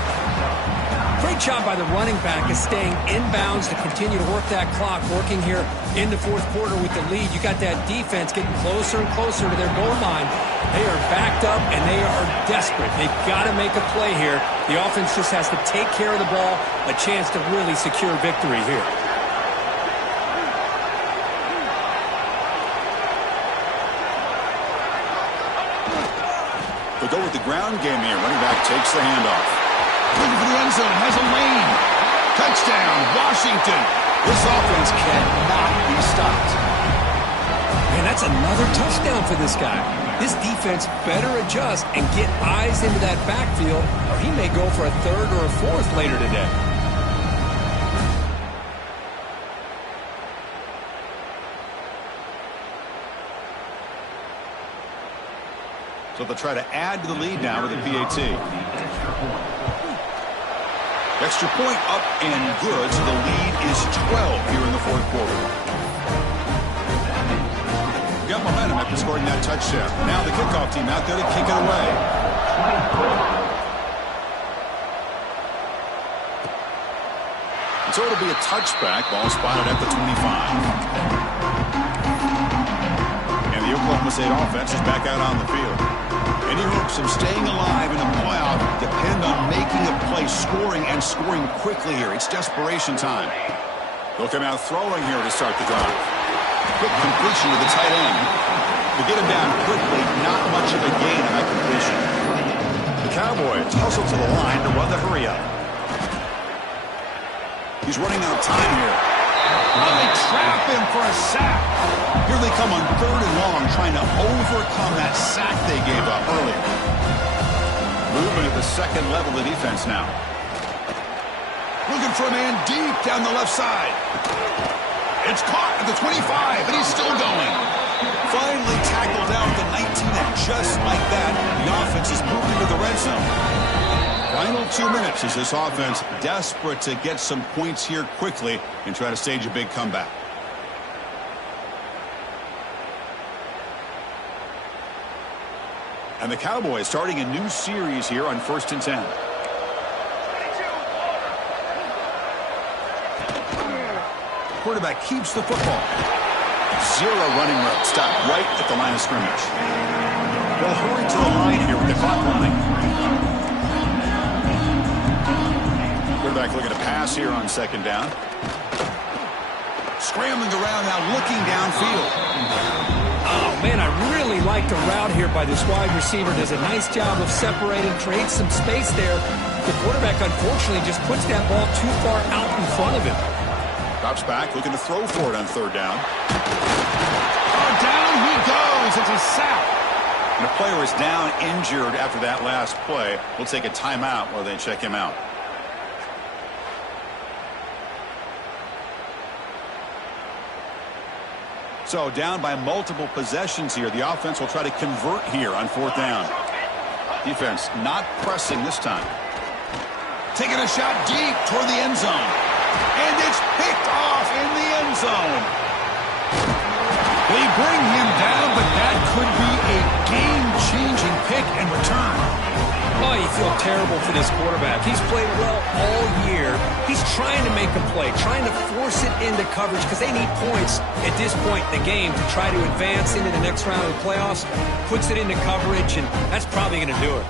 Great job by the running back is staying inbounds to continue to work that clock, working here in the 4th quarter with the lead. You got that defense getting closer and closer to their goal line. They are backed up, and they are desperate. They've got to make a play here. The offense just has to take care of the ball, a chance to really secure victory here. They go with the ground game here. Running back takes the handoff. Looking for the end zone. Has a lane. Touchdown, Washington. This offense cannot be stopped. Man, that's another touchdown for this guy. This defense better adjust and get eyes into that backfield, or he may go for a 3rd or a 4th later today. So they'll try to add to the lead now with a PAT. Extra point up and good, so the lead is 12 here in the 4th quarter. Got momentum after scoring that touchdown. Now the kickoff team out there to kick it away. And so it'll be a touchback. Ball spotted at the 25. And the Oklahoma State offense is back out on the field. Any hopes of staying alive in the playoff depend on making a play, scoring, and scoring quickly here. It's desperation time. They'll come out throwing here to start the drive. Quick completion to the tight end. To get him down quickly, not much of a gain on that completion. The Cowboys hustle to the line to run the hurry up. He's running out of time here. Oh, they trap him for a sack. Here they come on 3rd and long, trying to overcome that sack they gave up earlier. Movement at the 2nd level of the defense now. Looking for a man deep down the left side. It's caught at the 25, and he's still going. Finally tackled down at the 19, and just like that, the offense is moved into the red zone. Final 2 minutes as this offense desperate to get some points here quickly and try to stage a big comeback. And the Cowboys starting a new series here on 1st and 10. Quarterback keeps the football. Zero running route. Stopped right at the line of scrimmage. They'll hurry to the line here with the clock running. Quarterback looking to pass here on 2nd down. Scrambling around now, looking downfield. Oh, man, I really like the route here by this wide receiver. Does a nice job of separating, creates some space there. The quarterback, unfortunately, just puts that ball too far out in front of him. Drops back, looking to throw for it on 3rd down. Oh, down he goes. It's a sack. And the player is down injured after that last play. We'll take a timeout while they check him out. So down by multiple possessions here. The offense will try to convert here on 4th down. Defense not pressing this time. Taking a shot deep toward the end zone. And it's picked off in the end zone. They bring him down, but that could be a game-changing pick and return. Oh, you feel terrible for this quarterback. He's played well all year. He's trying to make a play, trying to force it into coverage because they need points at this point in the game to try to advance into the next round of the playoffs. Puts it into coverage, and that's probably going to do it.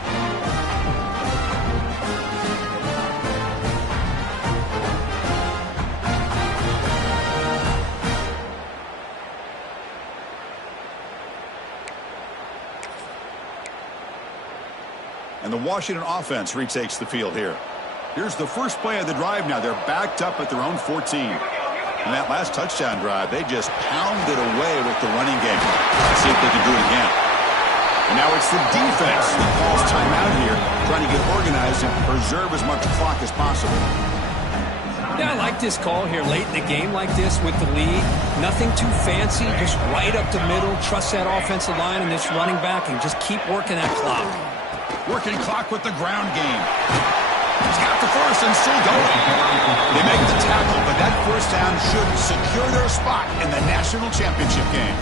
And the Washington offense retakes the field here. Here's the first play of the drive now. They're backed up at their own 14. And that last touchdown drive, they just pounded away with the running game. Let's see if they can do it again. And now it's the defense that calls timeout here, trying to get organized and preserve as much clock as possible. Yeah, I like this call here late in the game like this with the lead. Nothing too fancy, just right up the middle. Trust that offensive line and this running back and just keep working that clock. Working clock with the ground game. He's got the first and still going. They make the tackle, but that first down should secure their spot in the national championship game.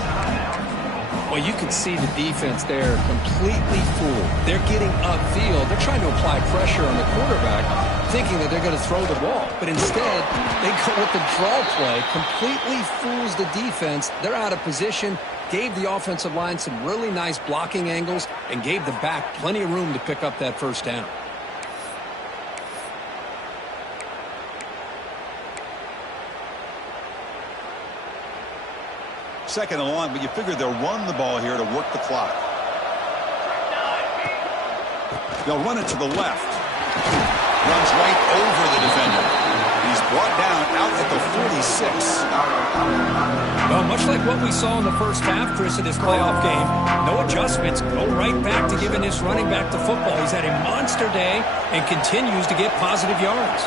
Well, you can see the defense there completely fooled. They're getting upfield. They're trying to apply pressure on the quarterback, thinking that they're going to throw the ball. But instead, they go with the draw play, completely fools the defense. They're out of position, gave the offensive line some really nice blocking angles, and gave the back plenty of room to pick up that first down. Second and long, but you figure they'll run the ball here to work the clock. They'll run it to the left. Runs right over the defender. He's brought down out at the 46. Well, much like what we saw in the first half, Chris, of this playoff game, no adjustments. Go right back to giving this running back the football. He's had a monster day and continues to get positive yards.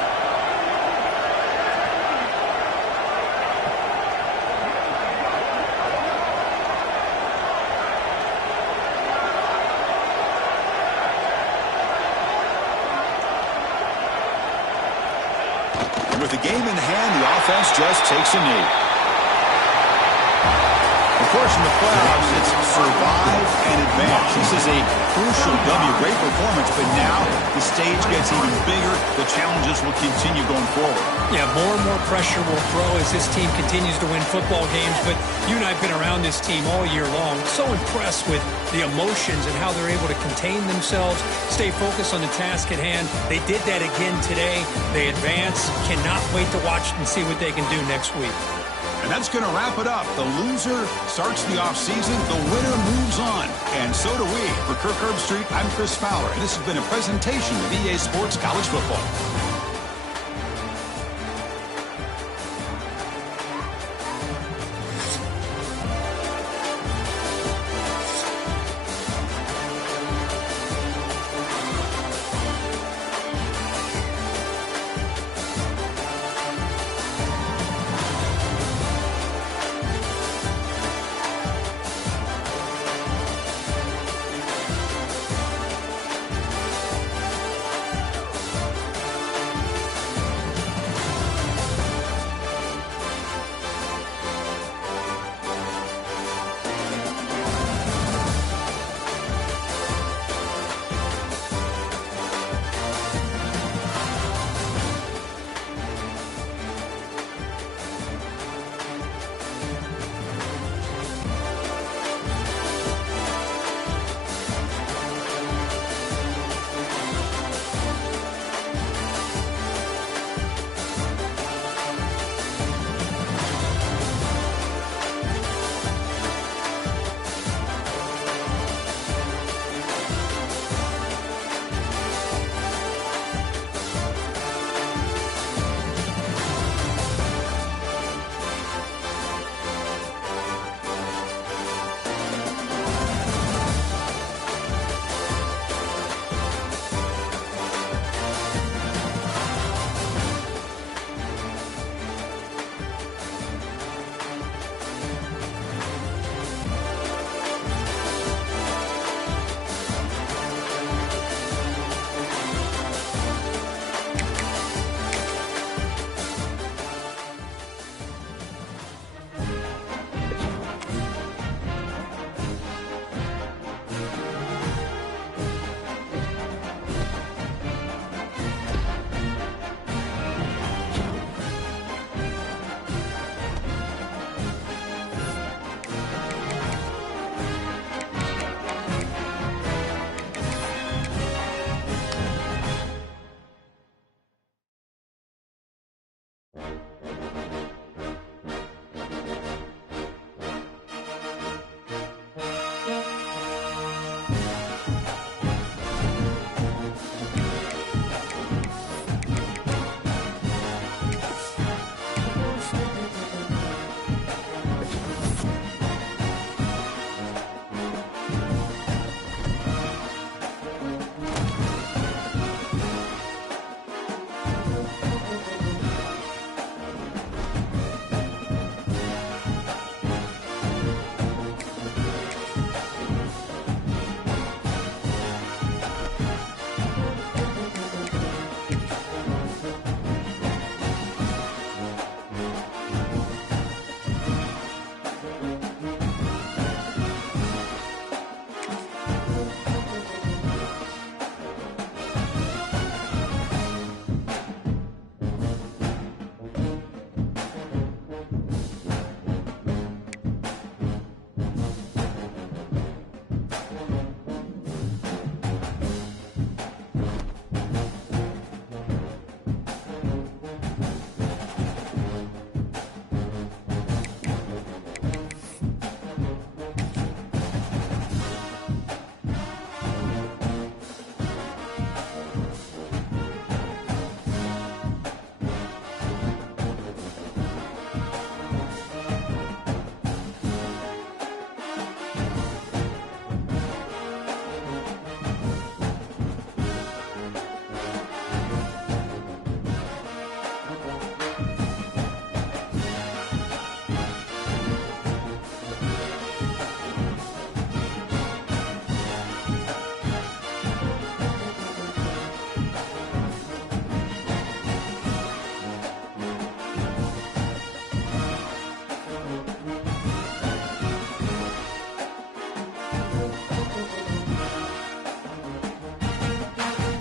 With the game in hand, the offense just takes a knee. Of course, in the playoffs, it's survive and advance. This is a crucial W. Great performance, but now the stage gets even bigger. The challenges will continue going forward. Yeah, more and more pressure will grow as this team continues to win football games. But you and I have been around this team all year long. So impressed with the emotions and how they're able to contain themselves, stay focused on the task at hand. They did that again today. They advance. Cannot wait to watch and see what they can do next week. And that's going to wrap it up. The loser starts the offseason. The winner moves on. And so do we. For Kirk Herbstreit, I'm Chris Fowler. And this has been a presentation of EA Sports College Football.